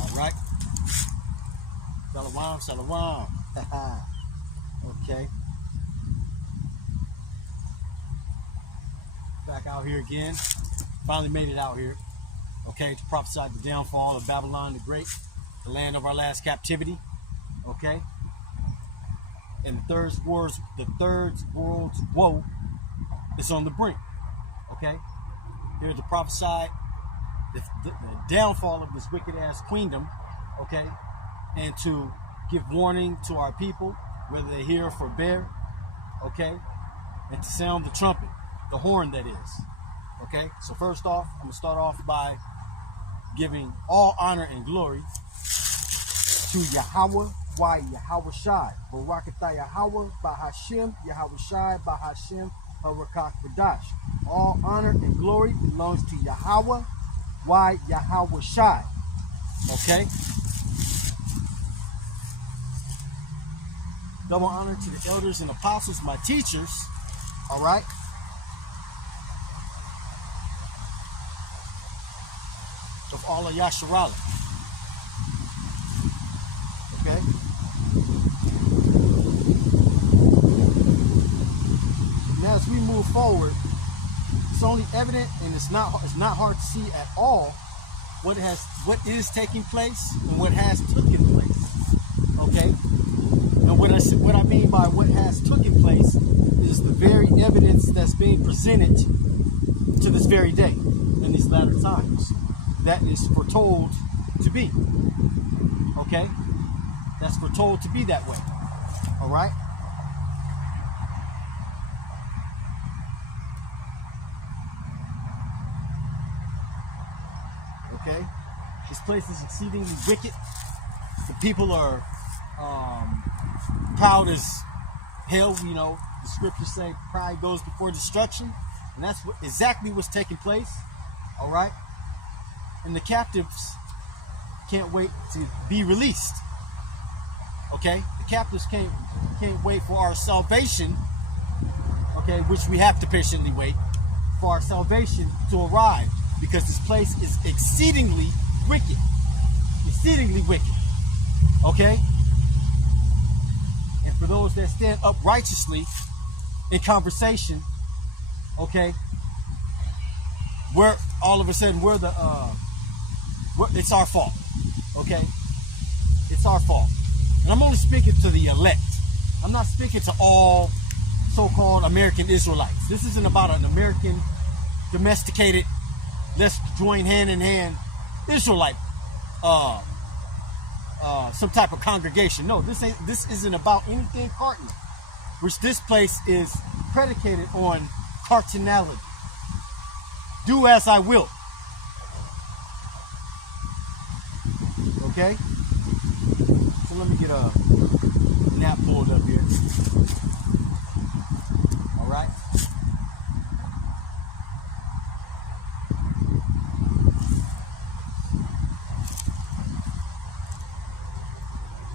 All right. Shalom, shalom. Okay. Back out here again. Finally made it out here. Okay, to prophesy the downfall of Babylon the Great, the land of our last captivity. Okay. And the third world's woe is on the brink. Okay. Here to prophesy the downfall of this wicked ass queendom. Okay. And to give warning to our people, whether they hear or forbear. Okay. And to sound the trumpet, the horn that is. Okay. So first off, I'm going to start off by giving all honor and glory to Yahweh, why Yahweh Shai, Barakatah Yahweh, Bahashem, Yahweh Shai, Bahashem, Barakah Kadash. All honor and glory belongs to Yahweh, why Yahweh Shai. Okay? Double honor to the elders and apostles, my teachers. All right? Of all of Yasharala. Okay? Now as we move forward, it's only evident and it's not hard to see at all what is taking place and what has taken place. Okay? And what I mean by what has taken place is the very evidence that's being presented to this very day in these latter times. That is foretold to be. Okay? That's foretold to be that way. All right? Okay? This place is exceedingly wicked. The people are proud as hell. You know, the scriptures say pride goes before destruction. And that's exactly what's taking place. All right? And the captives can't wait to be released. Okay? The captives can't wait for our salvation, okay, which we have to patiently wait for our salvation to arrive, because this place is exceedingly wicked. Exceedingly wicked. Okay? And for those that stand up righteously in conversation, okay, we're all of a sudden it's our fault. Okay? It's our fault. And I'm only speaking to the elect. I'm not speaking to all so-called American Israelites. This isn't about an American domesticated, let's join hand in hand Israelite some type of congregation. No, this isn't about anything carton, which this place is predicated on cartonality. Do as I will. Okay? So let me get a nap pulled up here. All right?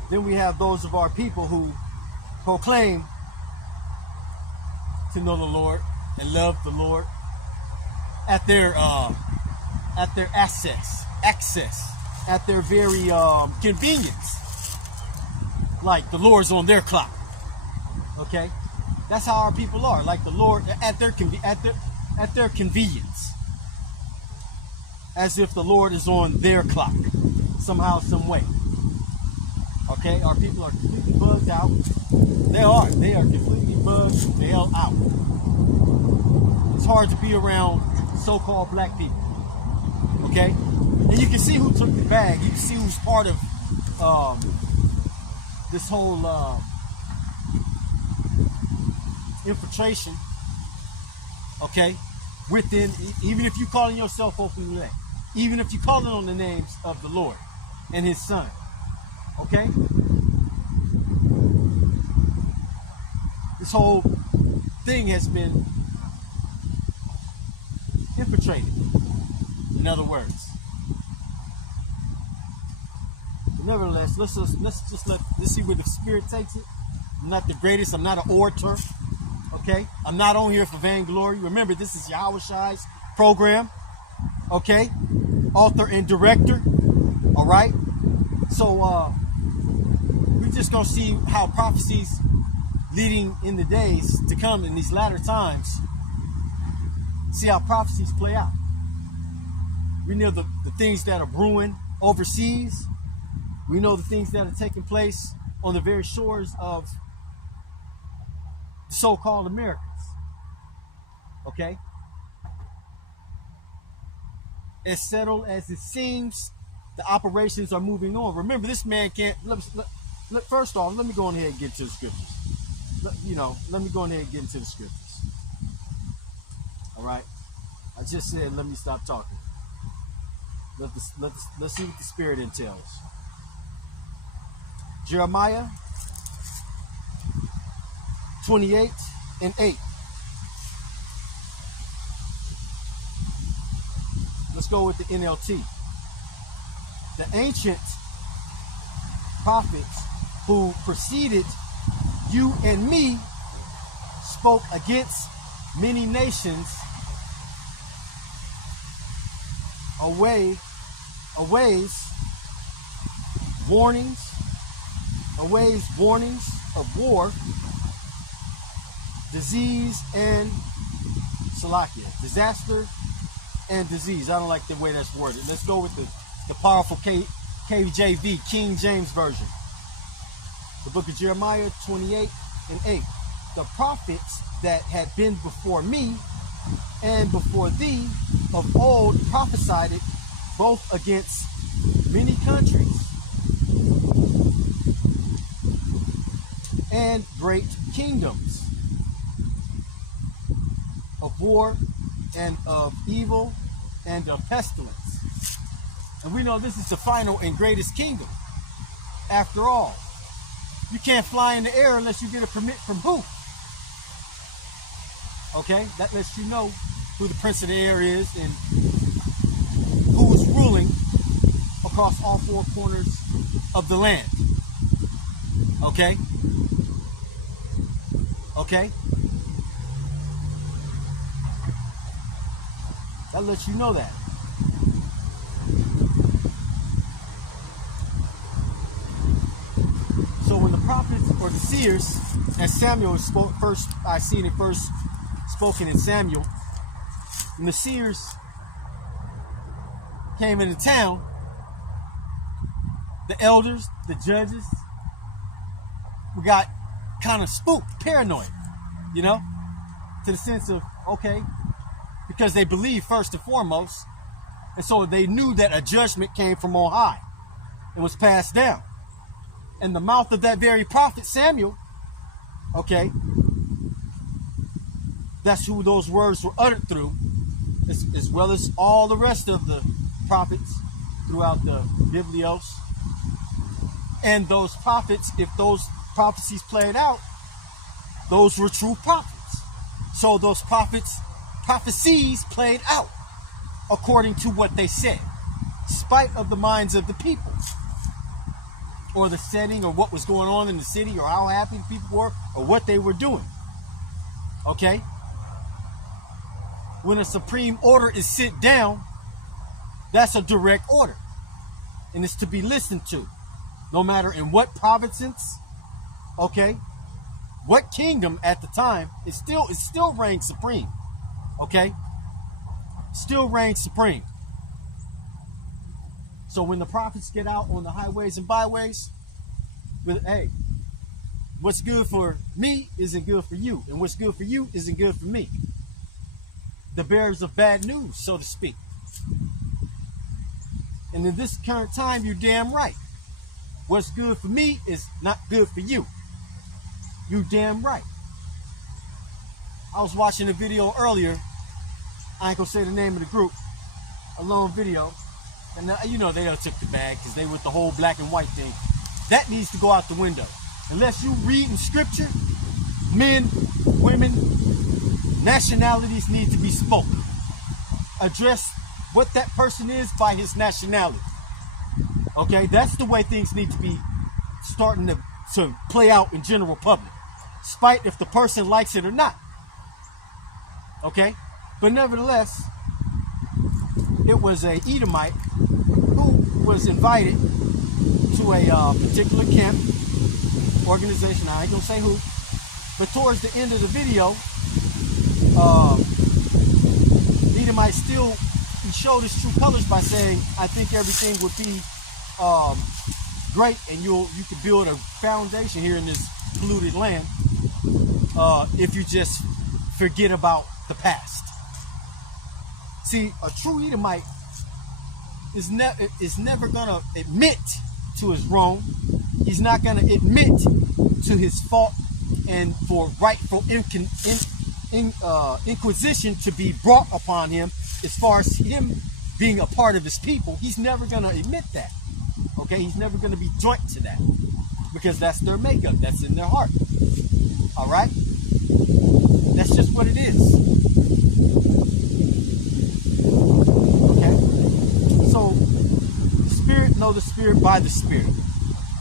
Then we have those of our people who proclaim to know the Lord and love the Lord at their access, at their very convenience. Like the Lord's on their clock. Okay? That's how our people are. Like the Lord at their convenience. As if the Lord is on their clock. Somehow, some way. Okay? Our people are completely bugged out. They are completely bugged the hell out. It's hard to be around so-called black people. Okay? And you can see who took the bag. You can see who's part of this whole infiltration. Okay? Within, even if you're calling yourself openly elect, even if you're calling on the names of the Lord and His Son. Okay? This whole thing has been infiltrated. In other words. But nevertheless, let's see where the Spirit takes it. I'm not the greatest. I'm not an orator. Okay? I'm not on here for vainglory. Remember, this is Yahweh program. Okay? Author and director. All right? So we're just gonna see how prophecies leading in the days to come in these latter times, see how prophecies play out. We know the things that are brewing overseas. We know the things that are taking place on the very shores of the so-called Americas. Okay? As settled as it seems, the operations are moving on. Remember, this man can't. First off, let me go ahead and get to the scriptures. Let me go ahead and get into the scriptures. All right? I just said, let me stop talking. Let's see what the Spirit entails. Jeremiah 28:8. Let's go with the NLT. The ancient prophets who preceded you and me spoke against many nations aways warnings of war, disease, and disaster and disease. I don't like the way that's worded. Let's go with the powerful KJV, King James Version. The book of Jeremiah 28:8. The prophets that had been before me and before thee of old prophesied it both against many countries and great kingdoms, of war and of evil and of pestilence. And we know this is the final and greatest kingdom. After all, you can't fly in the air unless you get a permit from who? Okay, that lets you know who the prince of the air is and who is ruling across all four corners of the land. Okay? Okay? That lets you know that. So when the prophets or the seers, as Samuel spoke first, I seen it first spoken in Samuel, when the seers came into town, the elders, the judges, we got kind of spooked, paranoid, to the sense of, okay, because they believed first and foremost, and so they knew that a judgment came from on high and was passed down. And the mouth of that very prophet Samuel, okay, that's who those words were uttered through, as well as all the rest of the prophets throughout the Biblios. And those prophets, if those prophecies played out, those were true prophets. So those prophecies played out according to what they said, spite of the minds of the people, or the setting, or what was going on in the city, or how happy people were, or what they were doing. Okay? When a supreme order is sent down, that's a direct order, and it's to be listened to, no matter in what province, okay, what kingdom at the time. It still reigns supreme. Okay, still reigns supreme. So when the prophets get out on the highways and byways, with, hey, what's good for me isn't good for you, and what's good for you isn't good for me. The bearers of bad news, so to speak. And in this current time, you're damn right. What's good for me is not good for you. You damn right. I was watching a video earlier. I ain't gonna say the name of the group. A long video. And they done took the bag because they with the whole black and white thing. That needs to go out the window. Unless you read in scripture, men, women, nationalities need to be spoken. Address what that person is by his nationality. Okay, that's the way things need to be starting to play out in general public, despite if the person likes it or not. Okay, but nevertheless, it was a Edomite who was invited to a particular camp organization. I ain't gonna say who, but towards the end of the video, Edomite still he showed his true colors by saying, "I think everything would be great, and you could build a foundation here in this polluted land if you just forget about the past." See, a true Edomite is never gonna admit to his wrong. He's not gonna admit to his fault, and for rightful inquisition to be brought upon him, as far as him being a part of his people. He's never gonna admit that. Okay, he's never gonna be joint to that, because that's their makeup. That's in their heart. All right, that's just what it is. So, the Spirit know the Spirit by the Spirit.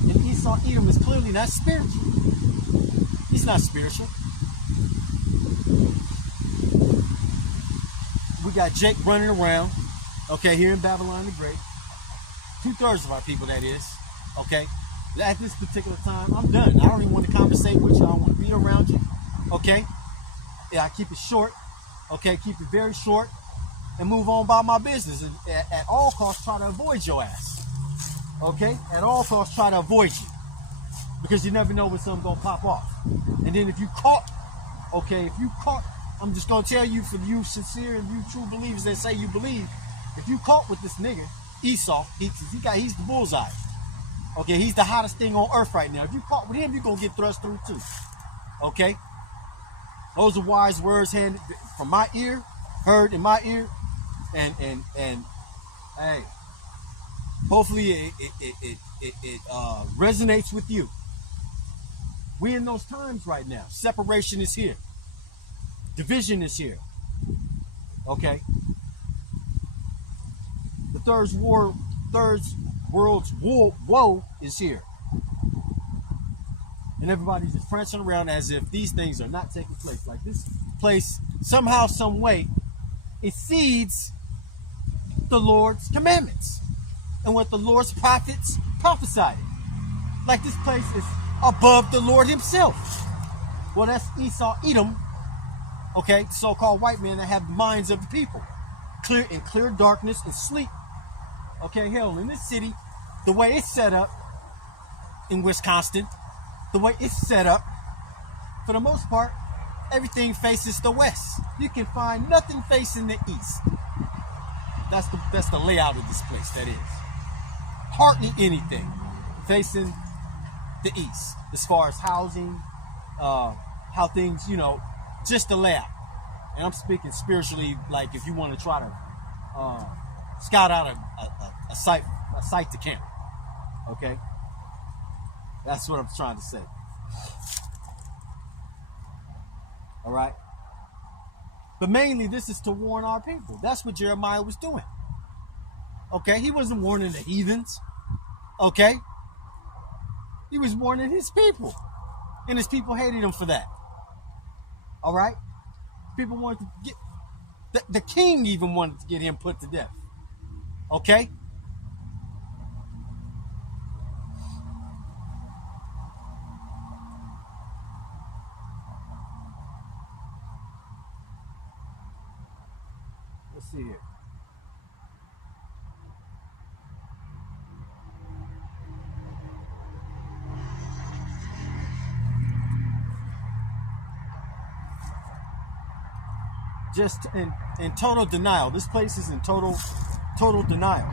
And Esau Edom is clearly not spiritual. He's not spiritual. We got Jake running around, okay, here in Babylon the Great. 2/3 of our people, that is, okay. At this particular time, I'm done. I don't even want to conversate with you. I don't want to be around you, okay. Yeah, I keep it short, okay, keep it very short, and move on about my business. And at all costs, try to avoid your ass. Okay? At all costs, try to avoid you. Because you never know when something's going to pop off. And then if you caught, okay, if you caught, I'm just going to tell you, for you sincere and you true believers that say you believe, if you caught with this nigga, Esau, he's the bullseye. Okay? He's the hottest thing on earth right now. If you caught with him, you're going to get thrust through too. Okay? Those are wise words handed from my ear, heard in my ear. And hey, hopefully it resonates with you. We in those times right now. Separation is here. Division is here. Okay. The third world's woe is here. And everybody's just prancing around as if these things are not taking place. Like this place, somehow, some way, exceeds the Lord's commandments and what the Lord's prophets prophesied. Like this place is above the Lord himself. Well, that's Esau Edom, okay, so-called white men that have the minds of the people, clear darkness and sleep. Okay, hell, in this city, the way it's set up in Wisconsin, the way it's set up, for the most part, everything faces the west. You can find nothing facing the east. That's the layout of this place, that is. Hardly anything facing the east, as far as housing, how things, just the layout. And I'm speaking spiritually, like if you want to try to scout out a site to camp. Okay? That's what I'm trying to say. All right? But mainly, this is to warn our people. That's what Jeremiah was doing. Okay? He wasn't warning the heathens. Okay? He was warning his people. And his people hated him for that. All right? People wanted to get... The king even wanted to get him put to death. Okay? Let's see here. Just in total denial. This place is in total denial.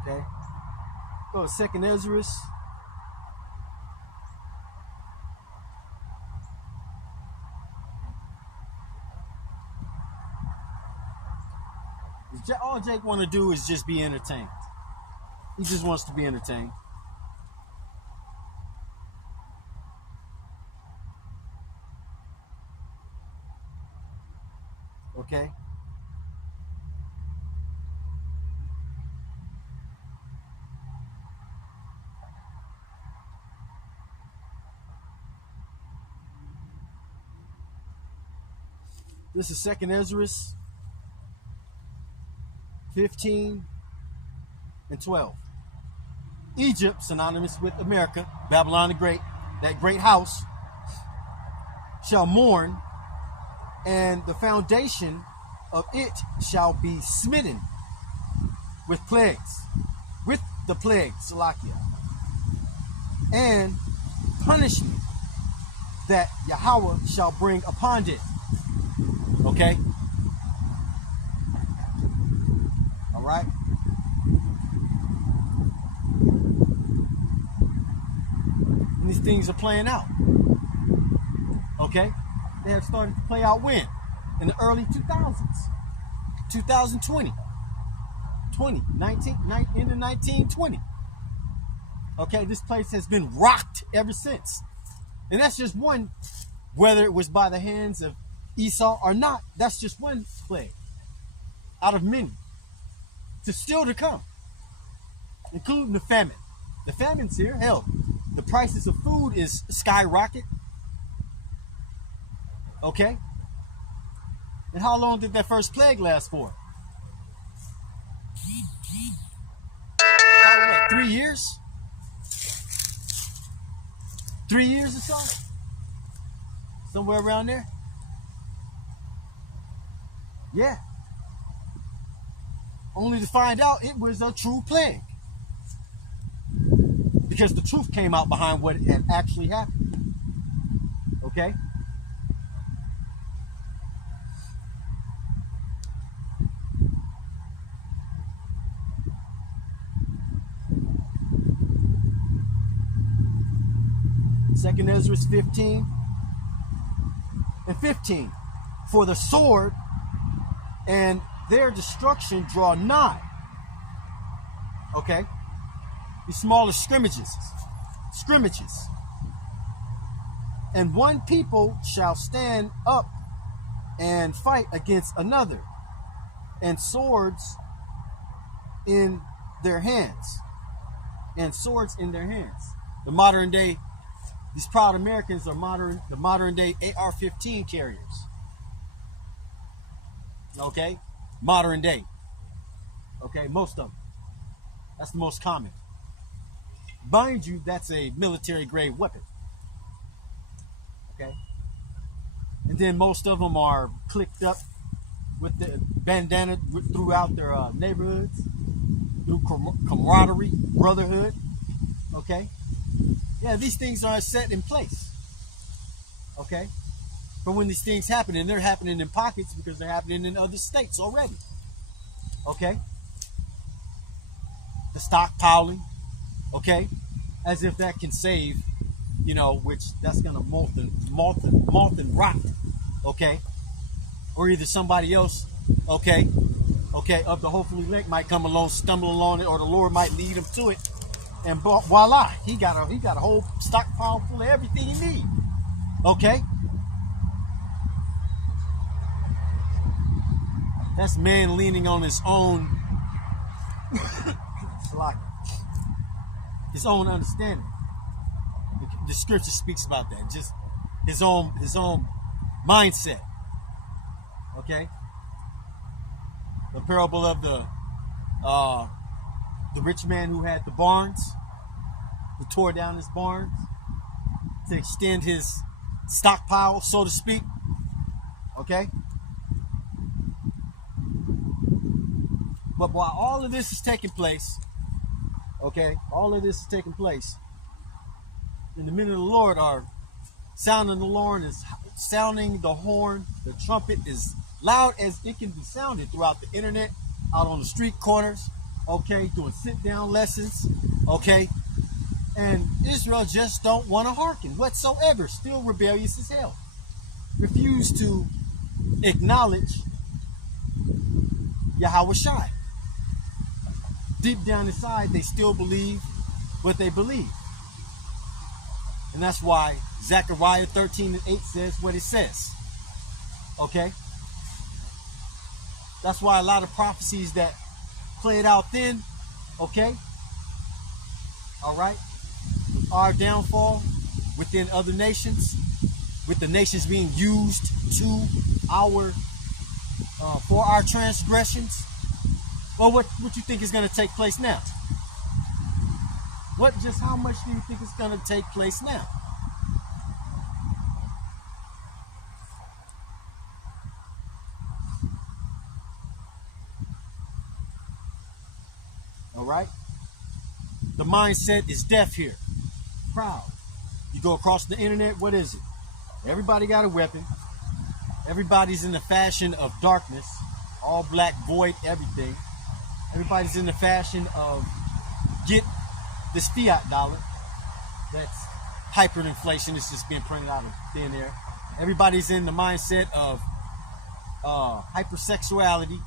Okay. Go to 2nd Ezra. All Jake want to do is just be entertained. He just wants to be entertained. Okay? This is 2nd Ezra 15 and 12. Egypt, synonymous with America, Babylon the Great, that great house, shall mourn, and the foundation of it shall be smitten with plagues, with the plague, Salakia, and punishment that Yahweh shall bring upon it. Okay? All right? And these things are playing out. Okay? They have started to play out when? In the early 2000s. 2020. Into 1920. Okay, this place has been rocked ever since. And that's just one, whether it was by the hands of Esau or not, that's just one plague out of many still to come, including the famine. The famine's here. Hell, the prices of food is skyrocket. Okay? And how long did that first plague last for? 3 years? 3 years or so? Somewhere around there? Yeah. Only to find out it was a true plague. Because the truth came out behind what had actually happened. Okay? Second Ezra 15 and 15. For the sword and their destruction draw nigh. Okay? These smaller scrimmages. And one people shall stand up and fight against another, and swords in their hands. The modern day, these proud Americans are the modern day AR-15 carriers. Okay? Modern day. Okay? Most of them. That's the most common. Mind you, that's a military grade weapon. Okay? And then most of them are clicked up with the bandana throughout their neighborhoods, through camaraderie, brotherhood. Okay? Yeah, these things are set in place. Okay? But when these things happen, and they're happening in pockets because they're happening in other states already. Okay? The stockpiling. Okay? As if that can save, which that's going to molt and rot. Okay? Or either somebody else, okay, of the hopefully link might come along, stumble along it, or the Lord might lead him to it. And voila, he got a whole stockpile full of everything he needs. Okay? That's man leaning on his own his own understanding. The scripture speaks about that. Just his own mindset. Okay? The parable of the rich man who had the barns, who tore down his barns to extend his stockpile, so to speak. Okay? But while all of this is taking place, in the men of the Lord are sounding the horn, the trumpet is loud as it can be sounded throughout the internet, out on the street corners, okay, doing sit-down lessons, okay, and Israel just don't want to hearken whatsoever, still rebellious as hell, refuse to acknowledge Yahweh Shai. Deep down inside, they still believe what they believe. And that's why Zechariah 13:8 says what it says. Okay? That's why a lot of prophecies that played out then, okay? All right? With our downfall within other nations, with the nations being used to our for our transgressions? Or what you think is going to take place now? How much do you think is going to take place now? All right? The mindset is deaf here. Proud. You go across the internet, what is it? Everybody got a weapon. Everybody's in the fashion of darkness. All black, void, everything. Everybody's in the fashion of get this fiat dollar that's hyperinflation. It's just being printed out of thin air. Everybody's in the mindset of hypersexuality,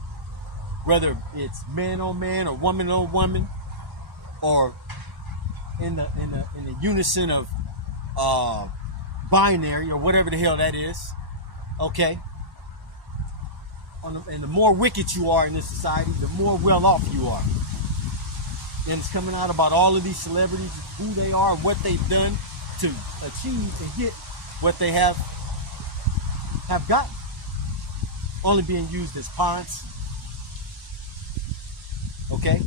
whether it's man on man or woman, or in the unison of binary or whatever the hell that is. Okay. And the more wicked you are in this society, the more well off you are. And it's coming out about all of these celebrities, who they are, what they've done to achieve and get what they have gotten. Only being used as pawns. Okay?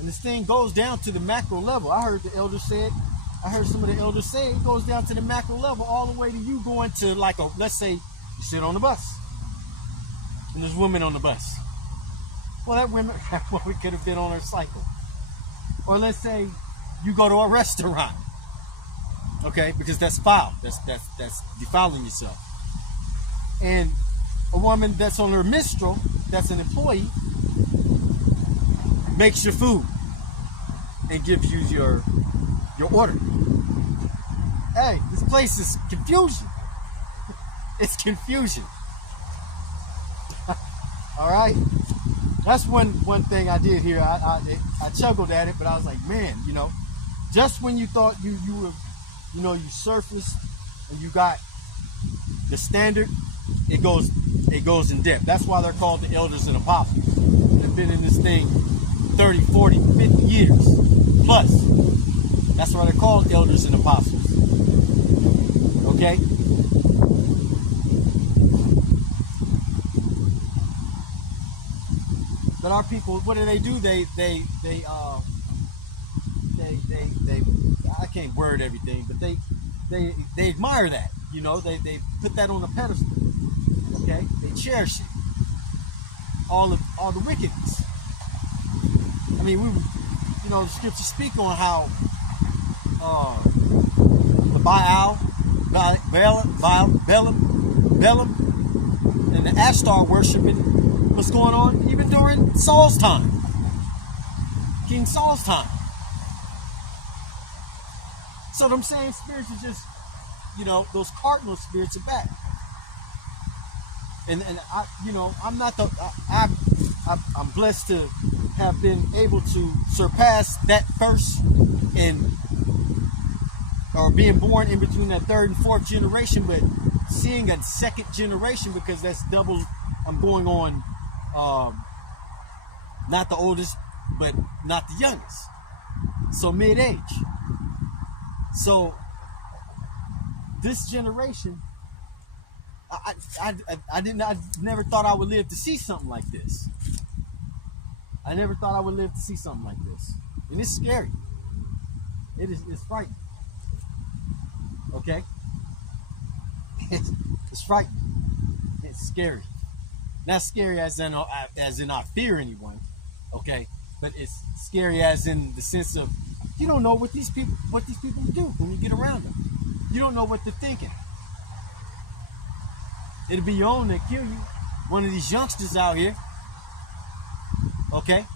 And this thing goes down to the macro level. I heard some of the elders say it goes down to the macro level, all the way to you going to let's say you sit on the bus and there's women on the bus. Well, that women we could have been on her cycle. Or let's say you go to a restaurant, okay, because that's foul. That's defiling yourself. And a woman that's on her minstrel, that's an employee, makes your food and gives you your order. Hey, this place is confusion. It's confusion. All right. That's one thing I did here. I chuckled at it, but I was like, man, just when you thought you were, you surfaced and you got the standard, it goes in depth. That's why they're called the elders and apostles. They've been in this thing 30, 40, 50 years plus. That's why they're called elders and apostles. Okay? But our people, what do? They I can't word everything, but they admire that. They put that on a pedestal. Okay? They cherish it. All the wickedness. I mean, the scriptures speak on how the Balaam, and the Ashtar worshiping was going on even during Saul's time, King Saul's time. So them same spirits are just, those cardinal spirits are back. And I, I'm not I'm blessed to have been able to surpass that first or being born in between that third and fourth generation, but seeing a second generation, because that's double. I'm going on, not the oldest, but not the youngest. So mid-age. So this generation, I never thought I would live to see something like this. I never thought I would live to see something like this. And it's scary. It's frightening. Okay? It's frightening. It's scary. Not scary as in I fear anyone. Okay? But it's scary as in the sense of you don't know what these people do when you get around them. You don't know what they're thinking. It'll be your own that kill you. One of these youngsters out here, okay,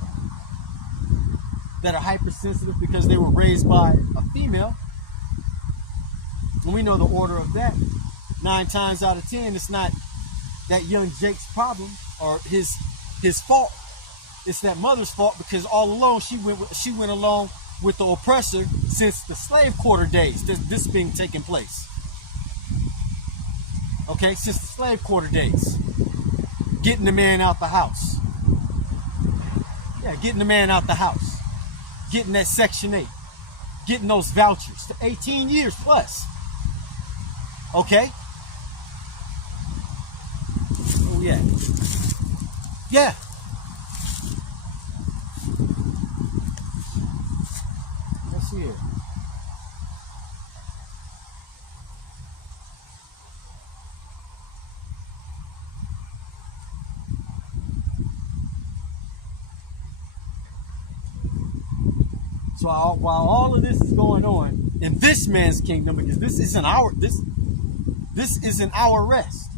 that are hypersensitive because they were raised by a female. And we know the order of that. 9 times out of 10, it's not that young Jake's problem or his fault. It's that mother's fault, because all along she went along with the oppressor since the slave quarter days. This being taking place. Okay, since the slave quarter days. Getting the man out the house. Yeah, getting the man out the house. Getting that Section 8. Getting those vouchers to 18 years plus. Okay? Oh, yeah. Yeah. Let's see here. So while all of this is going on in this man's kingdom, because this isn't our rest.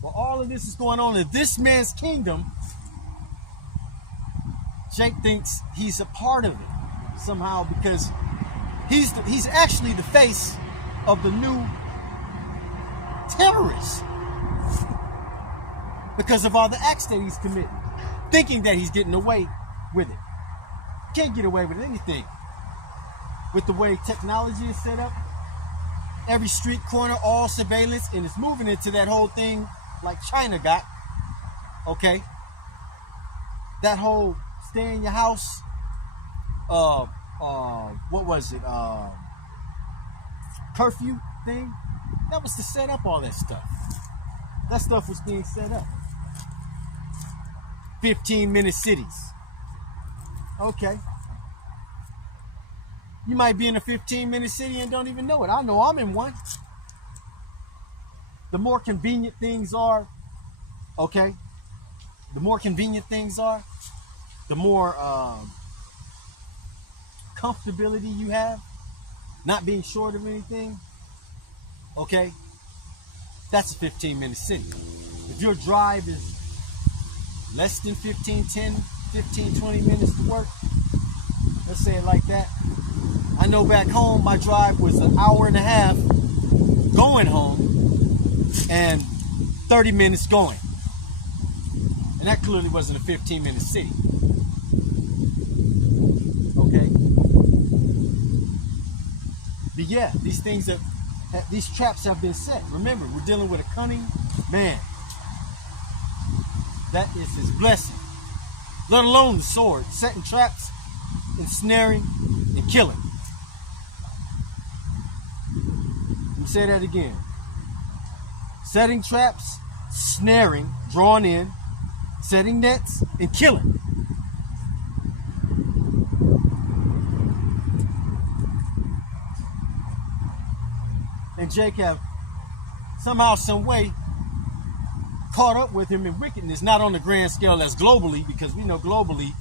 While all of this is going on in this man's kingdom, Jake thinks he's a part of it somehow because he's actually the face of the new terrorist because of all the acts that he's committing, thinking that he's getting away with it. Can't get away with anything. With the way technology is set up, every street corner, all surveillance, and it's moving into that whole thing like China got. Okay? That whole stay in your house, what was it? Curfew thing? That was to set up all that stuff. That stuff was being set up. 15-minute cities. Okay. You might be in a 15-minute city and don't even know it. I know I'm in one. The more convenient things are, okay? The more convenient things are, the more comfortability you have, not being short of anything, okay? That's a 15-minute city. If your drive is less than 15, 20 minutes to work, let's say it like that. I know back home my drive was an hour and a half going home and 30 minutes going. And that clearly wasn't a 15-minute city. Okay? But yeah, these traps have been set. Remember, we're dealing with a cunning man. That is his blessing. Let alone the sword, setting traps, ensnaring, and killing. Let me say that again. Setting traps, snaring, drawing in, setting nets, and killing. And Jake have somehow, some way caught up with him in wickedness, not on the grand scale as globally, because we know globally,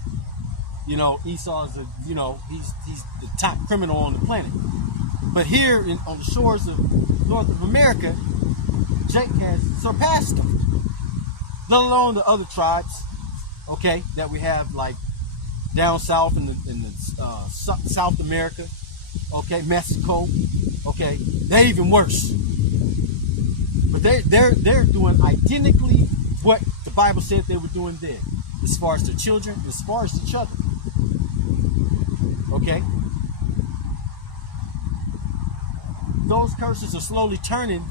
Esau is he's the top criminal on the planet. But here on the shores of North of America, Jake has surpassed him. Let alone the other tribes, okay, that we have like down south in the South America, okay, Mexico, okay, they're even worse. But they're doing identically what the Bible said they were doing then, as far as their children, as far as each other. Okay? Those curses are slowly turning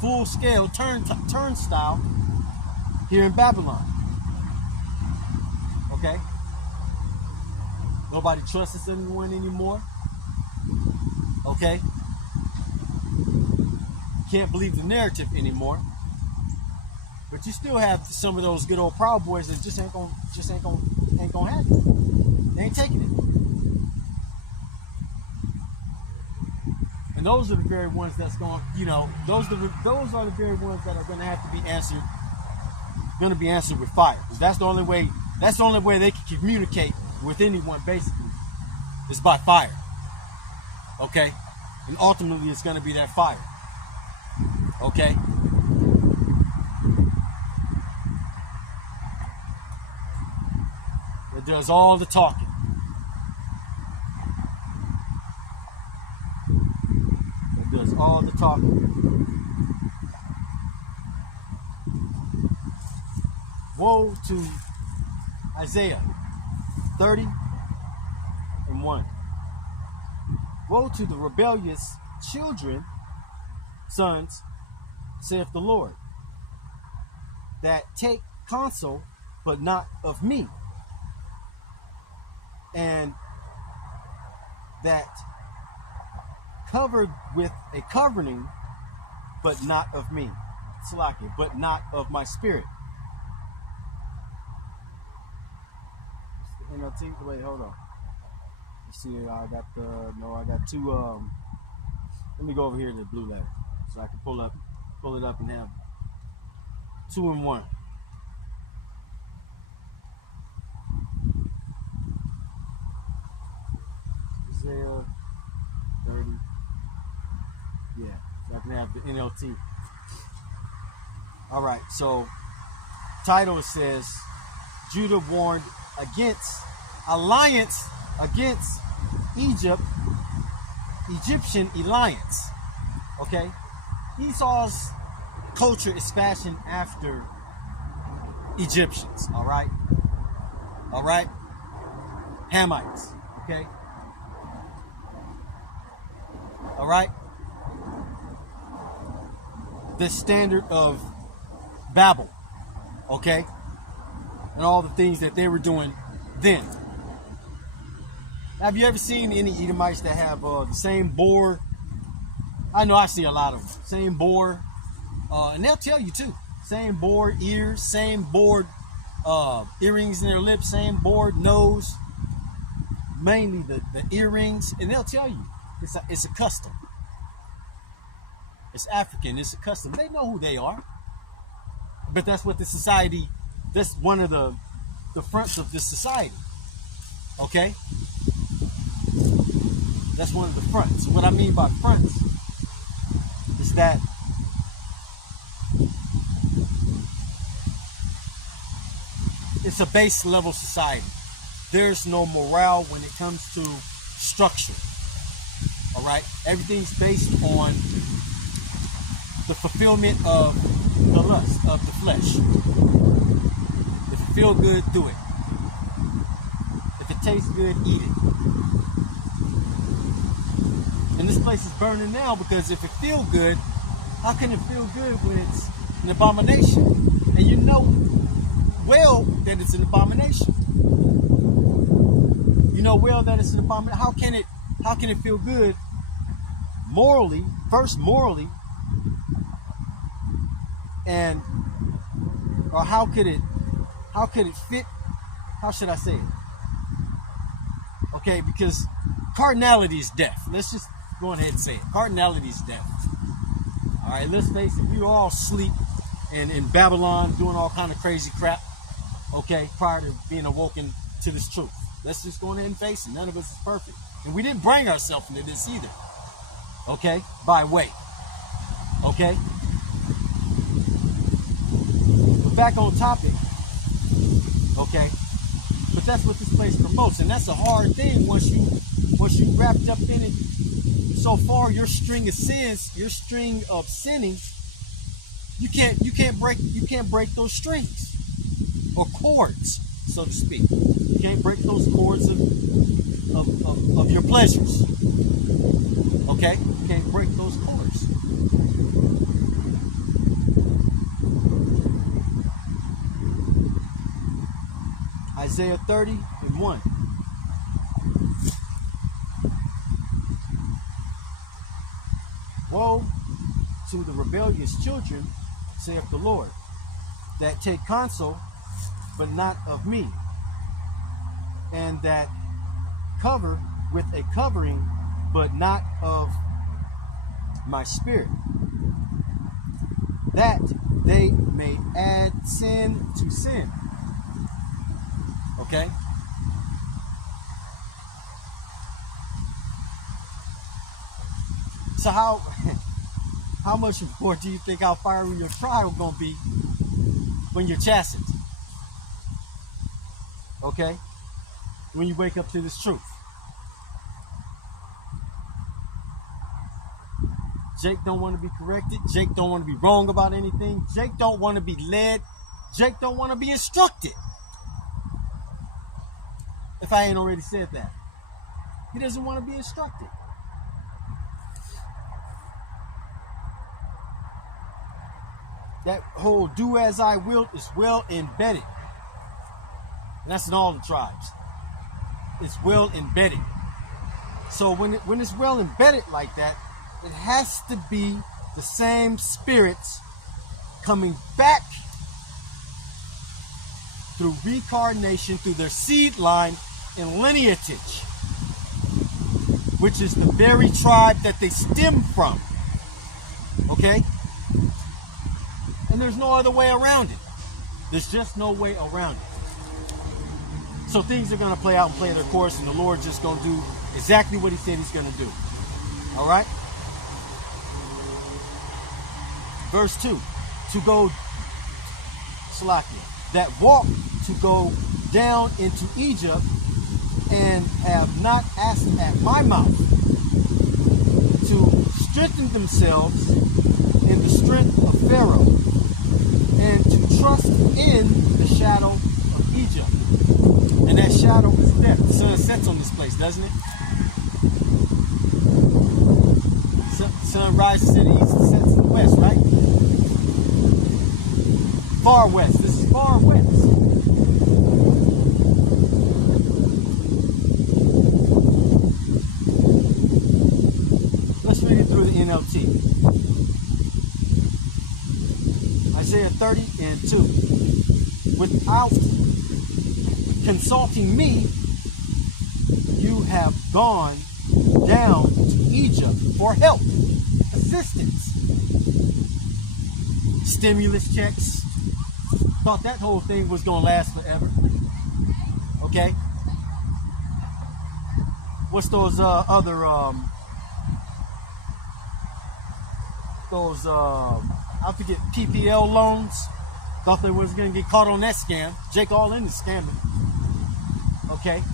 full scale, turnstile here in Babylon. Okay? Nobody trusts anyone anymore. Okay? Can't believe the narrative anymore. But you still have some of those good old Proud Boys that just ain't gonna happen. They ain't taking it. And those are the very ones that's going, those are the very ones that are going to have to be answered. Going to be answered with fire, because that's the only way. That's the only way they can communicate with anyone. Basically, is by fire. Okay, and ultimately, it's going to be that fire. Okay. It does all the talking. It does all the talking. Woe to Isaiah 30:1. Woe to the rebellious children, sons, saith the Lord, that take counsel, but not of me, and that covered with a covering, but not of me. Salaki, but not of my spirit. NLT, wait, hold on. You see, I got two. Let me go over here to the blue letter so I can pull it up and have 2 in 1. Isaiah 30. Yeah, so I can have the NLT. All right, so title says Judah warned against alliance against Egyptian alliance. Okay, Esau's culture is fashioned after Egyptians. All right, Hamites. Okay, all right. The standard of Babel, okay, and all the things that they were doing then. Have you ever seen any Edomites that have the same boar? I know I see a lot of them. Same boar, and they'll tell you too. Same boar ears, same boar earrings in their lips, same boar nose. Mainly the earrings, and they'll tell you it's a custom. It's African. It's a custom. They know who they are. But that's what the society, that's one of the fronts of this society. Okay? That's one of the fronts. What I mean by fronts is that it's a base level society. There's no morale when it comes to structure. All right? Everything's based on the fulfillment of the lust of the flesh. If it feels good, do it. If it tastes good, eat it. And this place is burning now because if it feels good, how can it feel good when it's an abomination? And you know well that it's an abomination. You know well that it's an abomination. How can it feel good morally? First morally. And or how could it fit? How should I say it? Okay, because carnality is death. Let's just go ahead and say it. Carnality is death. All right, let's face it. We were all asleep and in Babylon doing all kind of crazy crap. Okay, prior to being awoken to this truth. Let's just go ahead and face it. None of us is perfect, and we didn't bring ourselves into this either. Okay, by way. Okay. Back on topic, okay, but that's what this place promotes, and that's a hard thing once you wrapped up in it so far. Your string of sins, your string of sinning, you can't break those strings or cords, so to speak. You can't break those cords of your pleasures. Okay, you can't break those cords. Isaiah 30 and 1. Woe to the rebellious children, saith the Lord, that take counsel, but not of me, and that cover with a covering, but not of my spirit, that they may add sin to sin. Okay? So how much more do you think how fiery your trial gonna be when you're chastened? Okay? When you wake up to this truth. Jake don't want to be corrected. Jake don't want to be wrong about anything. Jake don't want to be led. Jake don't want to be instructed. If I ain't already said that. He doesn't want to be instructed. That whole do as I will is well embedded. And that's in all the tribes. It's well embedded. So when it's well embedded like that, it has to be the same spirits coming back through reincarnation, through their seed line and lineage, which is the very tribe that they stem from. Okay? And there's no other way around it. There's just no way around it. So things are going to play out and play their course, and the Lord's just going to do exactly what he said he's going to do. All right? Verse 2. To go, Salakia, that walk to go down into Egypt and have not asked at my mouth, to strengthen themselves in the strength of Pharaoh, and to trust in the shadow of Egypt. And that shadow is death. The sun sets on this place, doesn't it? The sun rises in the east and sets in the west, right? Far west. This is far west. Let's read it through the NLT. Isaiah 30 and 2. Without consulting me, you have gone down to Egypt for help, assistance, stimulus checks. Thought that whole thing was going to last forever. Okay? What's those other I forget, PPL loans? Thought they was going to get caught on that scam. Jake all in is scamming. Okay?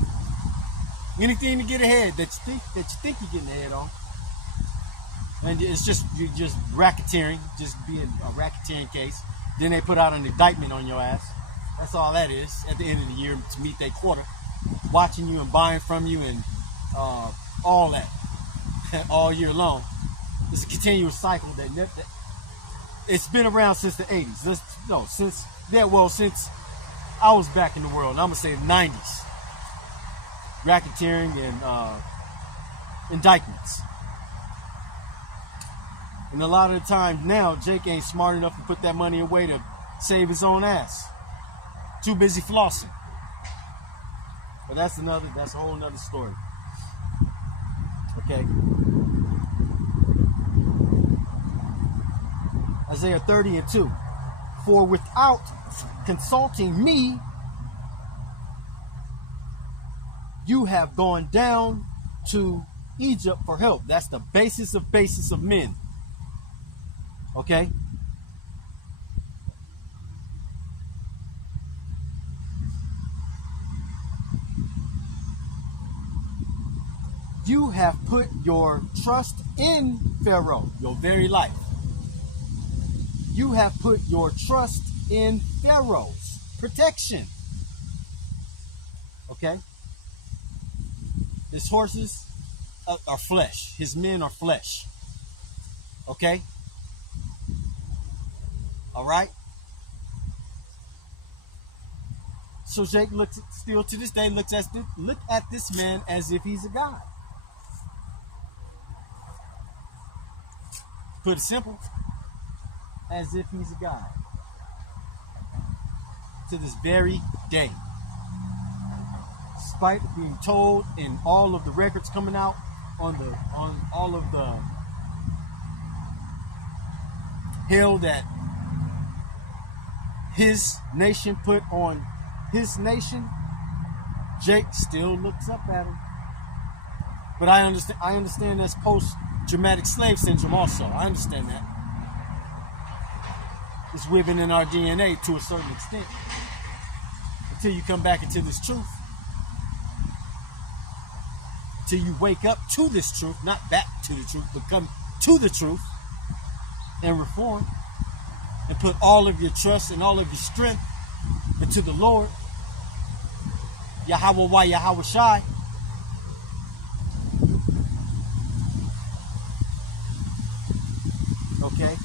Anything to get ahead that you think you're getting ahead on. And it's just, you're just racketeering, just being a racketeering case. Then they put out an indictment on your ass. That's all that is at the end of the year to meet their quota. Watching you and buying from you and all that all year long. It's a continuous cycle that it's been around since the 80s. Since I was back in the world. I'm going to say the 90s. Racketeering and indictments. And a lot of the time now, Jake ain't smart enough to put that money away to save his own ass. Too busy flossing. But that's a whole nother story. Okay. Isaiah 30 and 2. For without consulting me, you have gone down to Egypt for help. That's the basis of men. Okay? You have put your trust in Pharaoh, your very life. You have put your trust in Pharaoh's protection. Okay? His horses are flesh. His men are flesh. Okay? All right? So Jake still to this day look at this man as if he's a god. Put it simple, as if he's a god. To this very day. Despite being told in all of the records coming out on all of the hell that his nation put on his nation, Jake still looks up at him. But I understand that's post-traumatic slave syndrome also. I understand that. It's woven in our DNA to a certain extent. Until you come back into this truth. Till you wake up to this truth, not back to the truth, but come to the truth and reform and put all of your trust and all of your strength into the Lord. Yahweh Wa Yahweh Shai. Okay?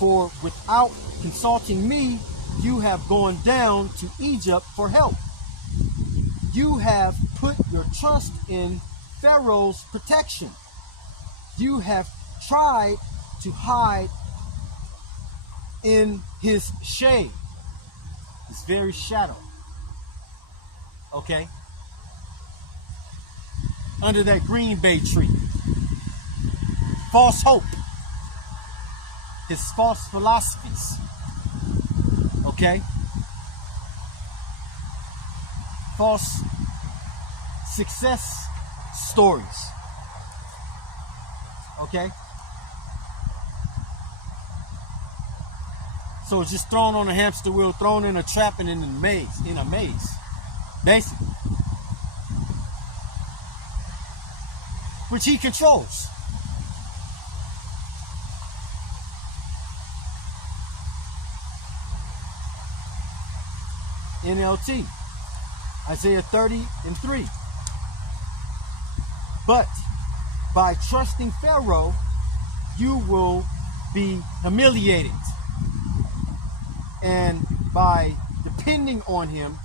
For without consulting me, you have gone down to Egypt for help. you have put your trust in Pharaoh's protection. You have tried to hide in his shade, his very shadow. Okay? Under that green bay tree. False hope. His false philosophies. Okay? False success stories. Okay? So it's just thrown on a hamster wheel, thrown in a trap and in a maze. Basically. Which he controls. NLT, Isaiah 30:3. But by trusting Pharaoh, you will be humiliated. And by depending on him,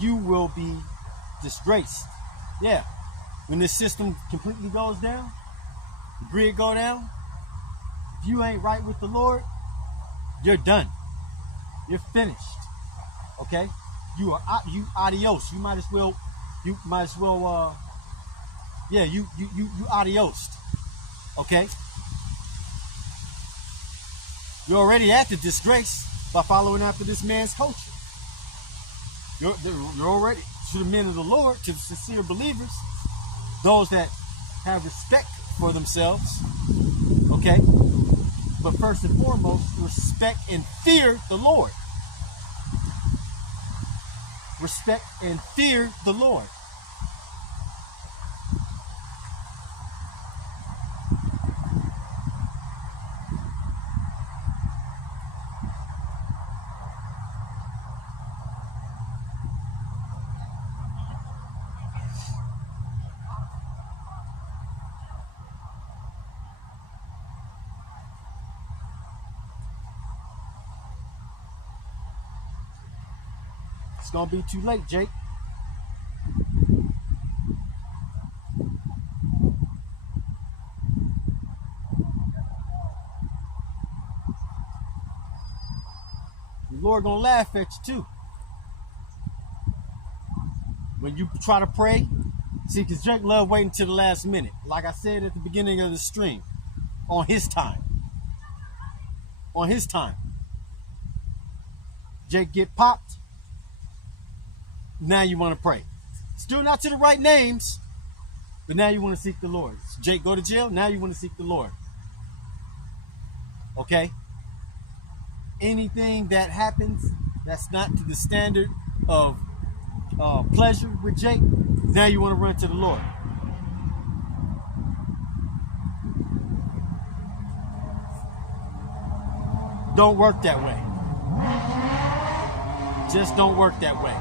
you will be disgraced. Yeah. When this system completely goes down, the grid go down, if you ain't right with the Lord, you're done. You're finished. Okay? You adios. You adios. Okay? You're already at the disgrace by following after this man's culture. You're already, to the men of the Lord, to the sincere believers, those that have respect for themselves, okay? But first and foremost, respect and fear the Lord. Respect and fear the Lord. It's gonna be too late, Jake. The Lord gonna laugh at you too. When you try to pray, see, because Jake love waiting till the last minute. Like I said at the beginning of the stream, on his time. On his time. Jake get popped. Now you want to pray. Still not to the right names, but now you want to seek the Lord. Jake go to jail, now you want to seek the Lord. Okay? Anything that happens that's not to the standard of pleasure with Jake, now you want to run to the Lord. Don't work that way. Just don't work that way.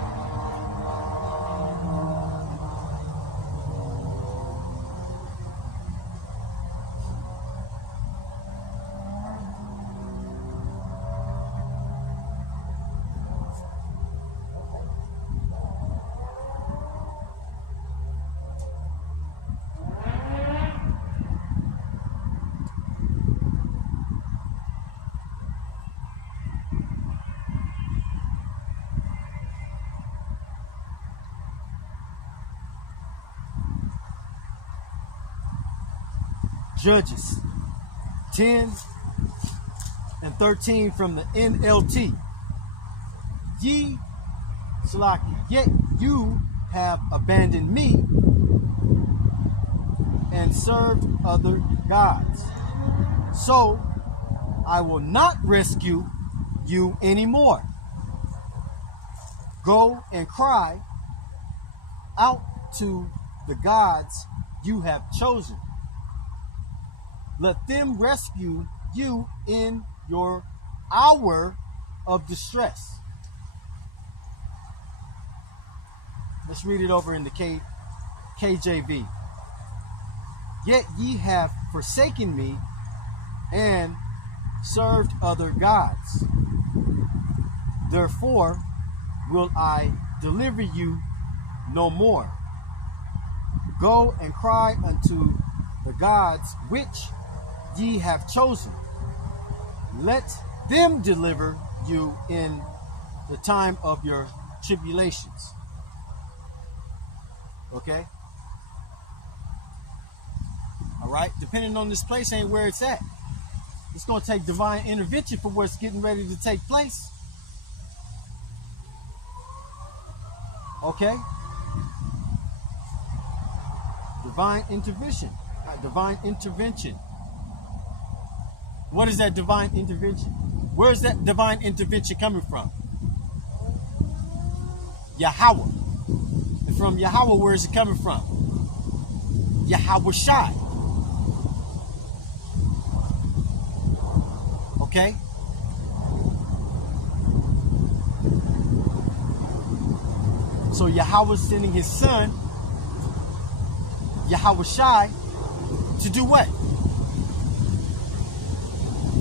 Judges 10:13 from the NLT. Yet you have abandoned me and served other gods. So I will not rescue you anymore. Go and cry out to the gods you have chosen. Let them rescue you in your hour of distress. Let's read it over in the KJV. Yet ye have forsaken me and served other gods. Therefore will I deliver you no more. Go and cry unto the gods which ye have chosen. Let them deliver you in the time of your tribulations. Okay? All right? Depending on this place ain't where it's at. It's going to take divine intervention for what's getting ready to take place. Okay? Divine intervention. Divine intervention. What is that divine intervention? Where is that divine intervention coming from? Yahweh. And from Yahweh, where is it coming from? Yahweh Shai. Okay? So Yahweh is sending his son, Yahweh Shai, to do what?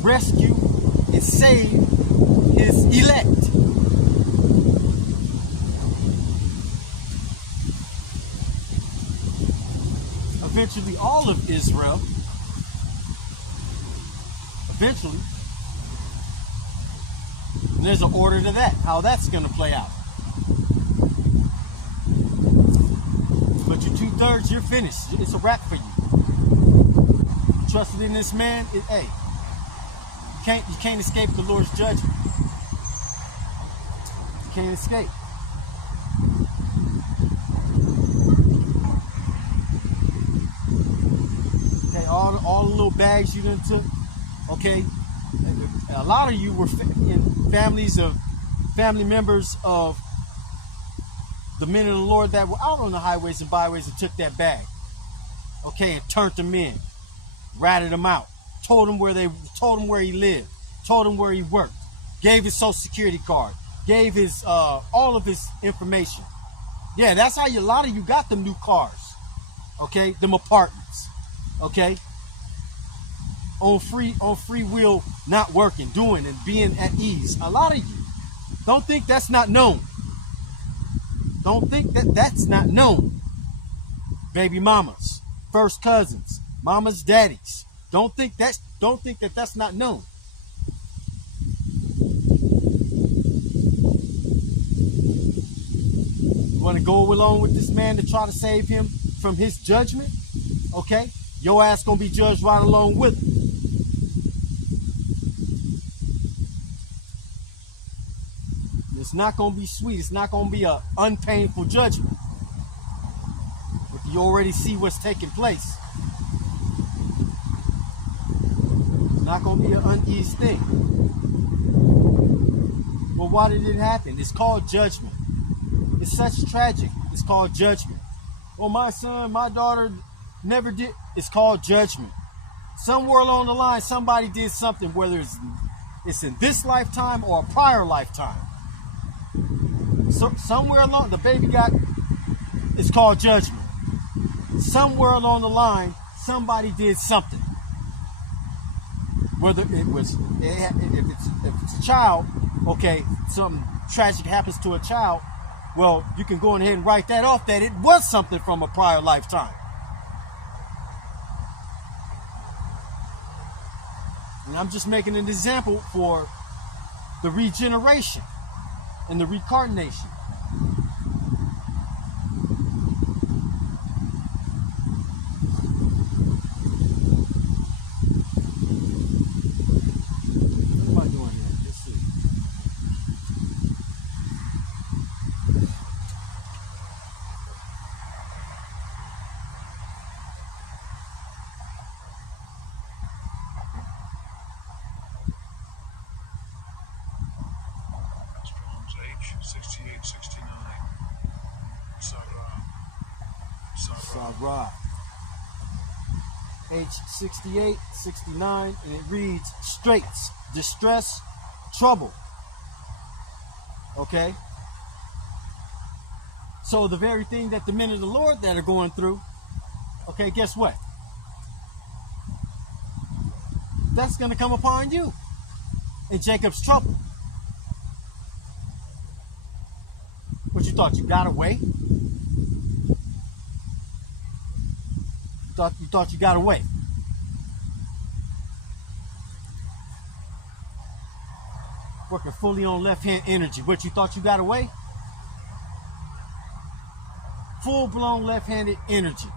Rescue and save his elect. Eventually, all of Israel. Eventually. And there's an order to that, how that's going to play out. But you're 2/3, you're finished. It's a wrap for you. Trusted in this man, hey, you can't escape the Lord's judgment. You can't escape. Okay, all the little bags you done took. Okay, a lot of you were in family members of the men of the Lord that were out on the highways and byways and took that bag. Okay, and turned them in, ratted them out, told them where he lived, told him where he worked, gave his social security card, gave his all of his information. Yeah, that's how a lot of you got them new cars. Okay, them apartments. Okay, on free will, not working, doing and being at ease. A lot of you don't think that's not known. Don't think that that's not known. Baby mamas, first cousins, mamas, daddies. Don't think that that's not known. You want to go along with this man to try to save him from his judgment? Okay, your ass gonna be judged right along with him. It's not going to be sweet. It's not going to be an unpainful judgment. But you already see what's taking place. It's not going to be an uneasy thing. Well, why did it happen? It's called judgment. It's such tragic. It's called judgment. Well, my son, my daughter never did. It's called judgment. Somewhere along the line, somebody did something, whether it's in this lifetime or a prior lifetime. So somewhere along the baby got, it's called judgment. Somewhere along the line, somebody did something. Whether it was, if it's a child, okay, something tragic happens to a child, well, you can go ahead and write that off that it was something from a prior lifetime. And I'm just making an example for the regeneration and the reincarnation. What am I doing here? Let's see. Sarah. H68, 69, and it reads straits, distress, trouble. Okay? So the very thing that the men of the Lord that are going through, okay, guess what? That's going to come upon you in Jacob's trouble. What you thought, you got away? You thought you got away. Working fully on left hand energy, but you thought you got away? Full blown left handed energy.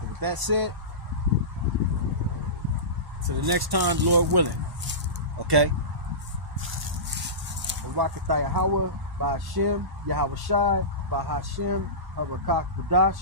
And with that said, to the next time, Lord willing. Okay? Barakatah Yahweh, by Hashem, Yahweh Shai, by Hashem, Harakak Badash.